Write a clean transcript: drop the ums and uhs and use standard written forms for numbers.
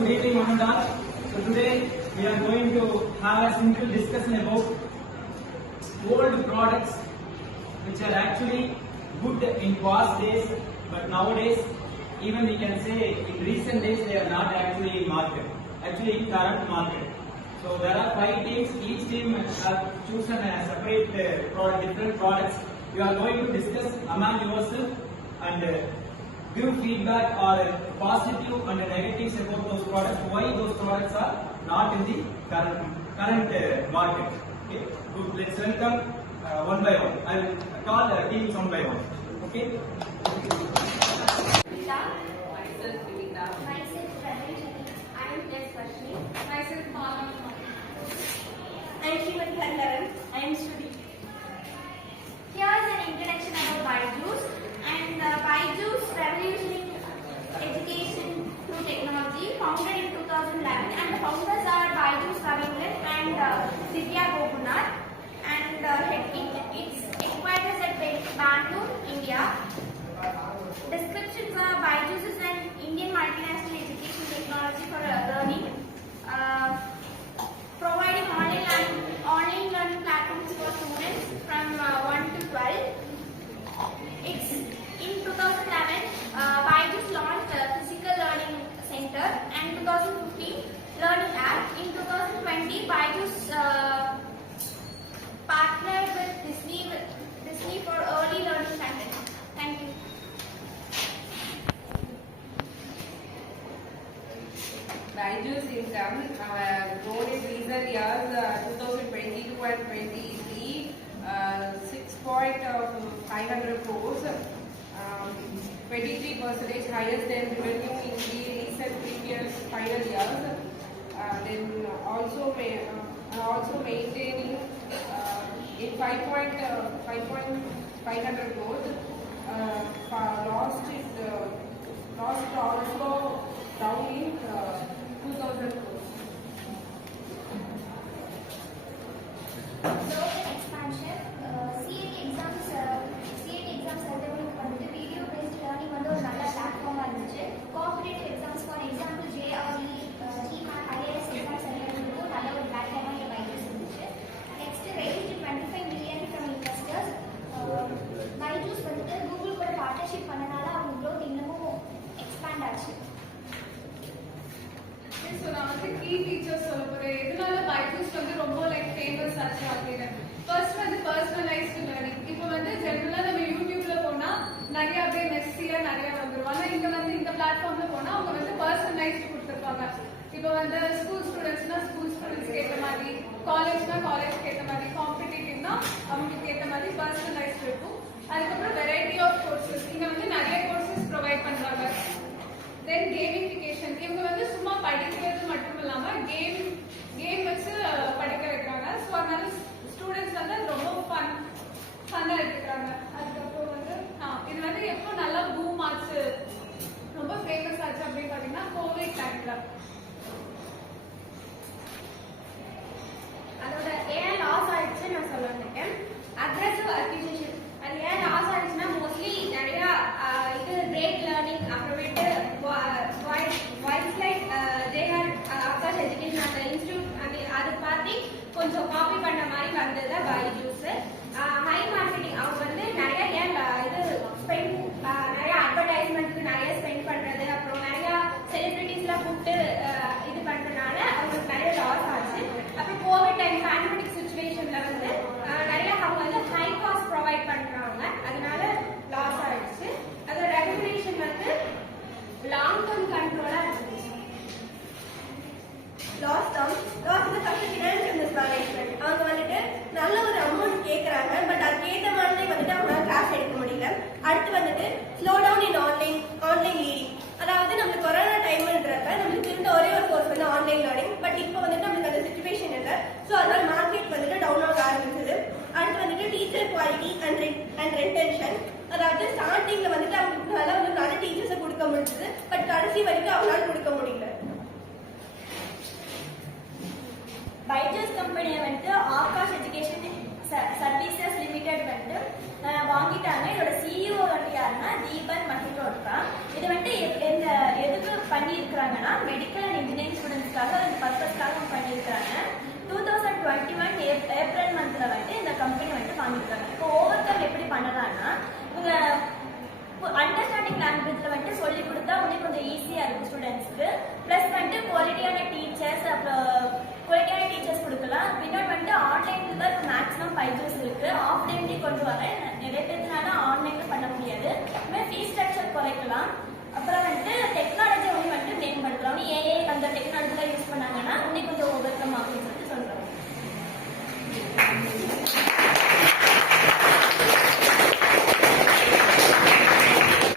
Good evening, Mohandas. So today we are going to have a simple discussion about old products which are actually good in past days, but nowadays, even we can say in recent days they are not actually in market, actually in current market. So there are 5 teams, each team have chosen a separate product, different products. You are going to discuss among yourself and give feedback or positive and negatives about those products, why those products are not in the current market. Okay, good. Let's welcome one by one. I will call the teams one by one. Okay. Myself Vinita. Myself Ravi. I am S. Varshini. Myself Mala. I am Srimati Kandaran. I am Shruti. Here is an introduction about BYJU'S and BYJU'S revolutionizing education through technology, founded in 2011, and the founders are BYJU'S Ravindran and Divya Gogunath, and it's headquarters at Bangalore, India. Descriptions are BYJU'S is an Indian multinational education technology for learning, providing online learning platforms for students from 1 to 12. It's in 2011, BYJU'S launched a physical learning center, and 2015 learning app. In 2020, BYJU'S partnered with Disney for early learning content. Thank you. BYJU'S income grown in recent years, 2022 and 23, 6.500 crores, 23% higher than revenue in the recent previous final years. Then also maintaining in 5.500 crores. Lost also down in 2000 crores. Growth and expansion. CAT exams எழுதுறவங்களுக்கு வந்துட்டு video paste learning வந்து ஒரு நல்ல பிளாட்ஃபார்மாக இருந்துச்சு. Competitive exams for example JRE, GMAT, IAS exams எழுதுறவங்களுக்கும் நல்ல ஒரு பிளாட்ஃபார்மாக இந்த BYJU'S இருந்துச்சு. Next raised 25 million from investors. BYJU'S வந்துட்டு கூகுள் கூட பார்ட்னர்ஷிப் பண்ணனால அவங்க growth இன்னமும் எக்ஸ்பேண்ட் ஆச்சு. ஸோ நான் வந்து கீ ஃபீச்சர்ஸ் சொல்ல போகிறேன். எதனால BYJU'S வந்து ரொம்ப ஃபேமஸ் ஆச்சு அப்படின்னு. ஃபர்ஸ்ட் வந்து பர்சனலைஸ்டு லேர்னிங். இப்போ வந்து ஜென்ரலாக நம்ம யூடியூப்ல போனால் நிறைய பேர் மெஸ்ஸியாக நிறைய வந்துடும். ஆனால் இங்கே வந்து இந்த பிளாட்ஃபார்ம்ல போனால் அவங்க வந்து பர்சனலைஸ்டு கொடுத்துருப்பாங்க. இப்போ வந்து ஸ்கூல் ஸ்டூடெண்ட்ஸ்னா ஸ்கூல் ஸ்டூடெண்ட்ஸ்க்கு ஏற்ற மாதிரி, காலேஜ்னா காலேஜ்க்கு ஏற்ற மாதிரி, காம்படிட்டிவ்னா அவங்களுக்கு ஏற்ற மாதிரி பர்சனலைஸ்டு இருக்கும். அதுக்கப்புறம் வெரைட்டி ஆஃப் கோர்சஸ், இங்கே வந்து நிறைய கோர்சஸ் ப்ரொவைட் பண்ணுறாங்க. தென் கேமிஃபிகேஷன், இவங்க வந்து சும்மா படிக்கிறது மட்டும் இல்லாமல் கேம் வச்சு படிக்க வைக்கிறாங்க. ஸோ அதனால ஸ்டூடெண்ட்ஸ் வந்து அது ரொம்ப ஃபன்னாக எடுத்துக்கிறாங்க. அதுக்கப்புறம் வந்து இது வந்து எப்போ நல்லா பூம் ஆச்சு, ரொம்ப ஃபேமஸ் ஆச்சு அப்படின்னு பார்த்தீங்கன்னா கோவிட் டைம்ல. அதோட ஏன் லாஸ் ஆயிடுச்சு நான் சொல்ல இருக்கேன். அக்ரெசிவ் அக்யூசேஷன், அது ஏன் லாஸ் ஆயிடுச்சுன்னா மோஸ்ட்லி நிறைய இது கிரேட் லேர்னிங், அப்புறமேட்டு வாய்ஸ்லைட் ஜேஆர் ஆகாஷ் எஜுகேஷன் அந்த இன்ஸ்டியூட் அதை பார்த்து கொஞ்சம் காப்பி பண்ண மாதிரி வந்தது BYJU'S. ஹை மார்க்கெட்டிங், அவங்க வந்து நிறைய இது ஸ்பெண்ட், நிறைய அட்வர்டைஸ்மெண்ட்டுக்கு நிறைய ஸ்பெண்ட் பண்றது, அப்புறம் நிறைய செலிபிரிட்டிஸ்லாம் கூப்பிட்டு இது பண்றதுனால அவங்களுக்கு நிறைய லாஸ் ஆச்சு. அப்புறம் கோவிட் டைம் பேண்டமிக் சுச்சுவேஷன்ல வந்து நிறைய அவங்க வந்து ஹை காஸ்ட் ப்ரொவைட் பண்றாங்க, அதனால லாஸ் ஆயிடுச்சு. அதோட ரெகுலேஷன் வந்து லாங் டேர்ம் கண்ட்ரோலா இருந்துச்சு. லாஸ் வந்து ஃபர்ஸ்ட் ஃபினான்ஷியல் மேனேஜ்மெண்ட். அவங்க வந்துட்டு நல்ல ஒரு அமௌண்ட் கேட்குறாங்க, பட் அதுக்கேற்ற மாதிரி வந்துட்டு அவங்களால கிளாஸ் எடுக்க முடியல. அடுத்து வந்துட்டு slow down in online leading. அதாவது நம்மளுக்கு கொரோனா டைம்ன்றப்ப நம்மளுக்கு இருந்த ஒரே ஒரு கோர்ஸ் வந்து ஆன்லைன் லேர்னிங், பட் இப்போ வந்துட்டு நம்மளுக்கு அந்த சுச்சுவேஷன் இல்லை. ஸோ அதனால மார்க்கெட் வந்துட்டு டவுன் ஆக ஆரம்பிச்சது. அடுத்து வந்துட்டு டீச்சர் குவாலிட்டி அண்ட் ரெட்டென்ஷன். அதாவது ஸ்டார்டிங்ல வந்துட்டு அவங்களால வந்து நல்ல டீச்சர்ஸை கொடுக்க முடிஞ்சது, பட் கடைசி வரைக்கும் அவங்களால கொடுக்க முடியல. BYJU'S கம்பெனியை வந்துட்டு ஆகாஷ் எஜுகேஷன் சர்வீசஸ் லிமிடெட் வந்துட்டு வாங்கிட்டாங்க. இதோட CEO வந்து யாருன்னா தீபன் மஹிரோட்கா. இது வந்துட்டு எதுக்கு பண்ணியிருக்கிறாங்கன்னா மெடிக்கல் அண்ட் காமிக்கிறாங்க. இப்போ ஓவர் கம் எப்படி பண்ணலாம்னா இவங்க அண்டர்ஸ்டாண்டிங் லாங்குவேஜ்ல வந்துட்டு சொல்லி கொடுத்தா உங்களுக்கு கொஞ்சம் ஈஸியா இருக்கும் ஸ்டூடெண்ட்ஸ்க்கு. பிளஸ் வந்துட்டு குவாலிட்டியான டீச்சர்ஸ், அப்புறம் குவாலிட்டியான டீச்சர்ஸ் கொடுக்கலாம். இன்னொன்று வந்துட்டு ஆன்லைன்ல தான் இப்போ மேக்ஸிமம் பைஜூஸ் இருக்கு. ஆஃப்லைன்லேயும் கொண்டு வரேன். நிறைய பேர்னால ஆன்லைன்ல பண்ண முடியாது. இதுமாதிரி ஃபீஸ் ஸ்ட்ரக்சர் குறைக்கலாம். அப்புறம் வந்துட்டு டெக்னாலஜி வந்துட்டு மேம்படுத்தலாம். ஏஐ